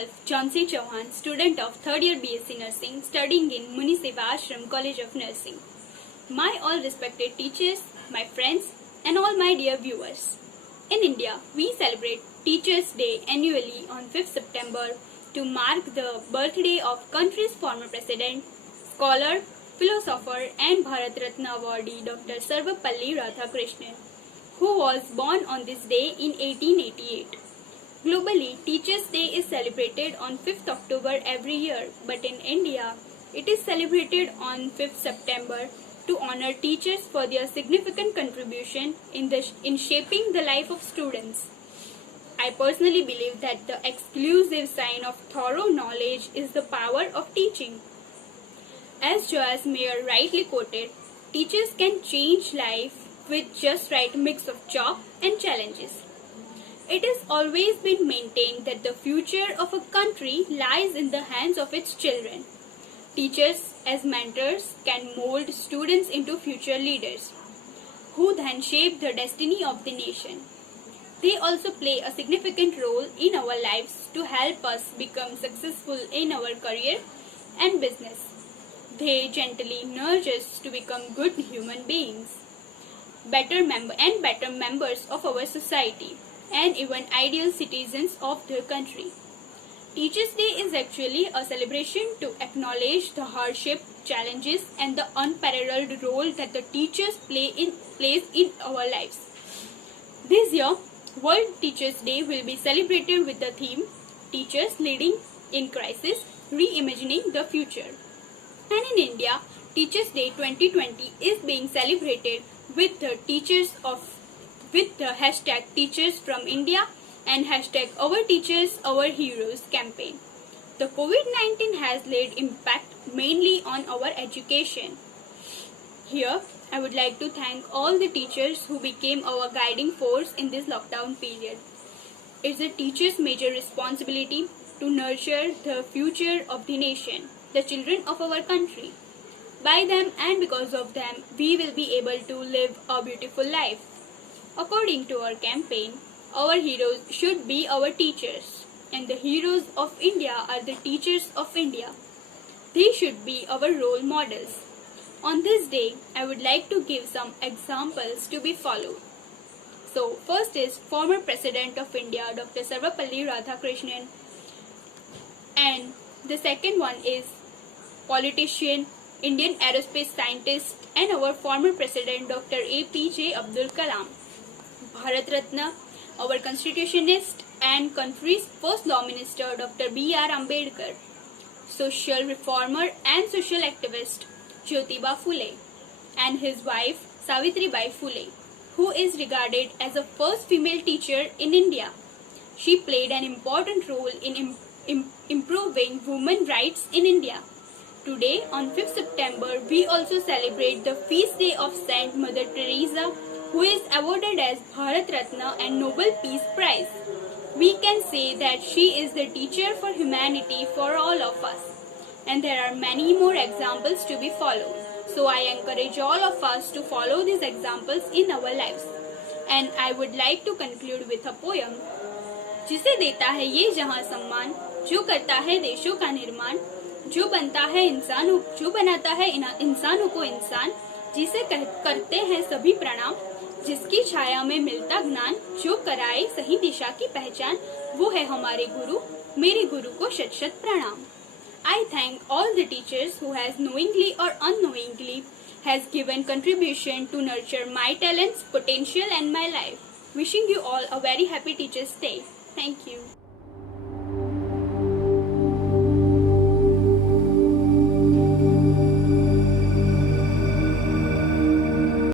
myself, Jhansi Chauhan, student of 3rd year BSc Nursing, studying in Muniseva Ashram College of Nursing. My all respected teachers, my friends, and all my dear viewers. In India, we celebrate Teachers' Day annually on 5th September to mark the birthday of country's former president, scholar, philosopher, and Bharat Ratna awardee Dr. Sarvepalli Radhakrishnan, who was born on this day in 1888. Globally, Teachers' Day is celebrated on 5th October every year, but in India, it is celebrated on 5th September to honor teachers for their significant contribution in shaping the life of students. I personally believe that the exclusive sign of thorough knowledge is the power of teaching. As Joyce Meyer rightly quoted, teachers can change life with just right mix of joy and challenges. It has always been maintained that the future of a country lies in the hands of its children. Teachers, as mentors, can mold students into future leaders, who then shape the destiny of the nation. They also play a significant role in our lives to help us become successful in our career and business. They gently nudge us to become good human beings, better members of our society, and even ideal citizens of their country. Teachers' Day is actually a celebration to acknowledge the hardship, challenges, and the unparalleled role that the teachers plays in our lives. This year, World Teachers' Day will be celebrated with the theme Teachers Leading in Crisis, Reimagining the Future. And in India, Teachers' Day 2020 is being celebrated with the hashtag Teachers from India and hashtag Our Teachers, Our Heroes campaign. The COVID-19 has laid impact mainly on our education. Here, I would like to thank all the teachers who became our guiding force in this lockdown period. It's a teacher's major responsibility to nurture the future of the nation, the children of our country. By them and because of them, we will be able to live a beautiful life. According to our campaign, our heroes should be our teachers, and the heroes of India are the teachers of India. They should be our role models. On this day, I would like to give some examples to be followed. So, first is former President of India, Dr. Sarvepalli Radhakrishnan, and the second one is politician, Indian aerospace scientist, and our former President, Dr. APJ Abdul Kalam. Bharat Ratna, our constitutionist and country's first law minister, Dr. B.R. Ambedkar. Social reformer and social activist, Jyotiba Phule, and his wife, Savitribai Phule, who is regarded as the first female teacher in India. She played an important role in improving women's rights in India. Today, on 5th September, we also celebrate the feast day of Saint Mother Teresa, who is awarded as Bharat Ratna and Nobel Peace Prize. We can say that she is the teacher for humanity for all of us. And there are many more examples to be followed. So I encourage all of us to follow these examples in our lives. And I would like to conclude with a poem. जिसे देता है ये जहां सम्मान, जो करता है देशों का निर्माण, जो बनाता है इंसानों को इंसान, जिसे करते हैं सभी प्रणाम, जिसकी छाया में मिलता ज्ञान, जो कराए सही दिशा की पहचान, वो है हमारे गुरु, मेरे गुरु को शत शत प्रणाम. I thank all the teachers who has knowingly or unknowingly has given contribution to nurture my talents, potential and my life. Wishing you all a very happy Teachers' Day. Thank you.